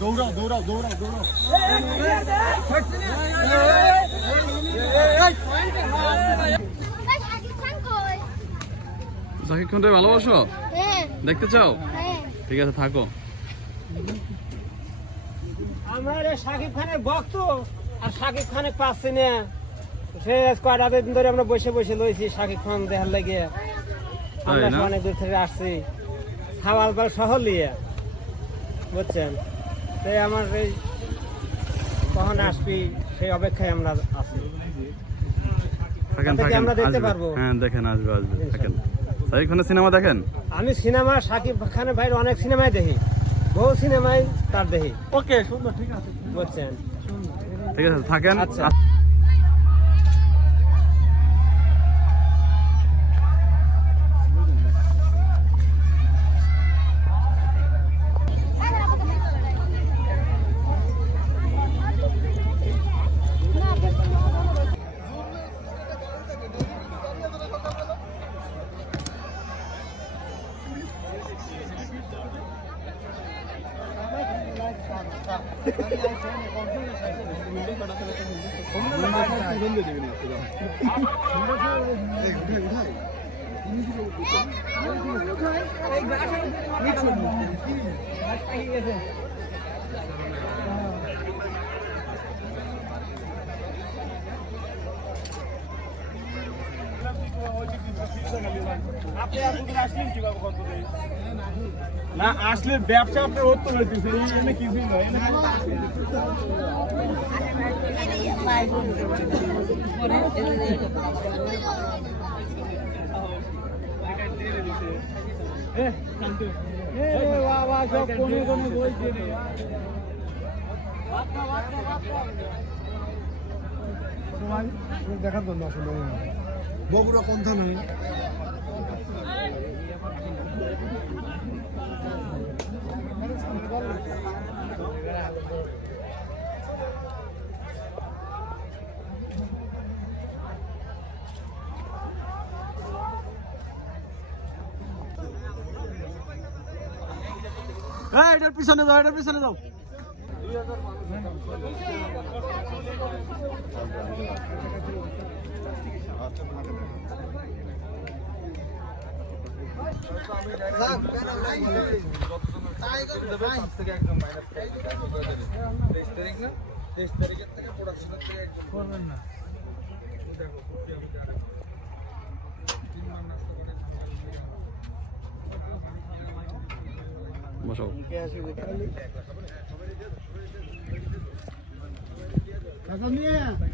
দৌড়াও দৌড়াও দৌড়াও দৌড়াও। শাকিব খানটা ভালোবাসো? হ্যাঁ। দেখতে চাও? হ্যাঁ। ঠিক আছে থাকো। আমরা রে শাকিব খানের ভক্ত আর শাকিব খানে পাচ্ছি না। সে কয়টা দিন ধরে আমরা বসে বসে লইছি শাকিব খান দেখার লাগে। আমরা না? অনেক দূর থেকে আসছি। সাওয়াল পাল শহর নিয়ে বুঝছেন? তাই আমার এই কখন আসবি সেই অপেক্ষায় আমরা আছি। থাকেন আমরা দেখতে পারব? হ্যাঁ দেখেন আসবে আসবে থাকেন। শাকিব খানের সিনেমা দেখেন? আমি সিনেমা সাকিব খানের ভাইয়ের অনেক সিনেমায় দেখি। বহু সিনেমায় তার দেখি। ওকে সুন্দর ঠিক আছে। বুঝছেন? ঠিক আছে থাকেন। আচ্ছা। এই না আসলে ব্যবসা আপনার হতো না এনে কিছুই নয় দেখার জন্য আসলে। বগুড়া কোন এই এটার পিছনে যাও এটার পিছনে যাও। বসো। কাকা নিয়ে এদিক ছুটো আমি তো ওদের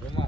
别骂